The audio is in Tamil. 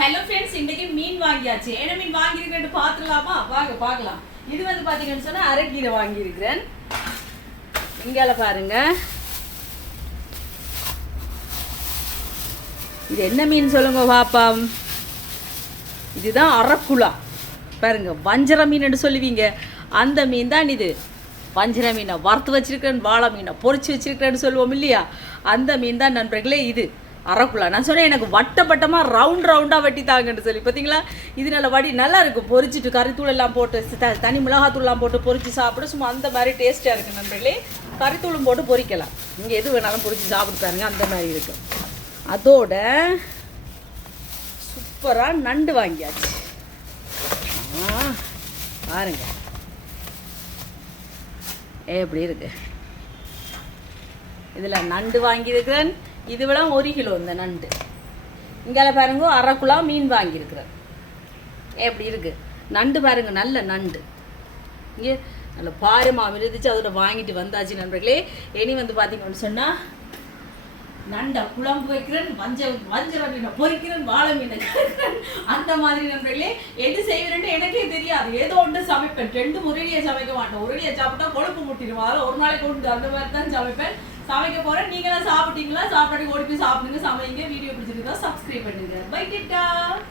ஹலோ ஃப்ரெண்ட்ஸ், இன்னைக்கு மீன் வாங்கியாச்சு. என்ன மீன் வாங்கியிருக்கேன்னு பார்த்துடலாமா? வாங்க பார்க்கலாம். இது வந்து பார்த்தீங்கன்னு சொன்னால் அரைக்கீரை வாங்கியிருக்கிறேன். இங்கால பாருங்க, இது என்ன மீன் சொல்லுங்க பாப்பா? இதுதான் அரக்குலா. பாருங்க, வஞ்சர மீன் சொல்லுவீங்க, அந்த மீன் தான் இது. வஞ்சர மீனை வறுத்து வச்சிருக்கிறேன், வாழை மீனை பொறிச்சு வச்சிருக்கிறேன்னு சொல்லுவோம் இல்லையா, அந்த மீன் தான் நண்பர்களே இது அரக்குலா. நான் சொன்னேன் எனக்கு வட்டப்பட்டமாக ரவுண்டாக வெட்டி தாங்கன்னு சொல்லி. பார்த்தீங்களா, இது நல்லா இருக்கும். பொரிச்சிட்டு கறித்தூள் எல்லாம் போட்டு தனி மிளகாத்தூள்லாம் போட்டு பொரிச்சு சாப்பிட சும்மா அந்த மாதிரி டேஸ்ட்டாக இருக்குது நண்பர்களே. கறித்தூளும் போட்டு பொரிக்கலாம், நீங்கள் எது வேணாலும் பொரிச்சு சாப்பிட்டு பாருங்க, அந்த மாதிரி இருக்கும். அதோட சூப்பராக நண்டு வாங்கியாச்சு. பாருங்க எப்படி இருக்கு. இதில் நண்டு வாங்கியிருக்கிறேன். இது விட 1 கிலோ இந்த நண்டு. இங்கே பாருங்க, அரக்குலா மீன் வாங்கியிருக்கிறேன். எப்படி இருக்கு நண்டு பாருங்க, நல்ல நண்டு. இங்கே நல்ல பாரமா இருந்துச்சு, அதோட வாங்கிட்டு வந்தாச்சு நண்பர்களே. இனி வந்து பார்த்தீங்கன்னு சொன்னால் நண்டை குழம்பு வைக்கிறேன், வஞ்சர மீனை பொரிக்கிறேன், வாழை மீனை கறக்கிறேன், அந்த மாதிரி நண்பர்களே. எது செய்வேன்ட்டு எனக்கே தெரியாது, ஏதோ ஒன்று சமைப்பேன். 2 முறையிலேயே சமைக்க மாட்டேன். ஒரேடியாக சாப்பிட்டா கொழுப்பு முட்டிடுவோம், அதனால் ஒரு நாளைக்கு உண்டு, அந்த மாதிரி தான் சமைப்பேன். சமைக்க போகிறேன். நீங்களாம் சாப்பிட்டீங்களா? சாப்பாடு ஓடி போய் சாப்பிடுங்க, சமைங்க. வீடியோ பிடிச்சிருக்கா சப்ஸ்கிரைப் பண்ணுங்க. பை டிட்டா.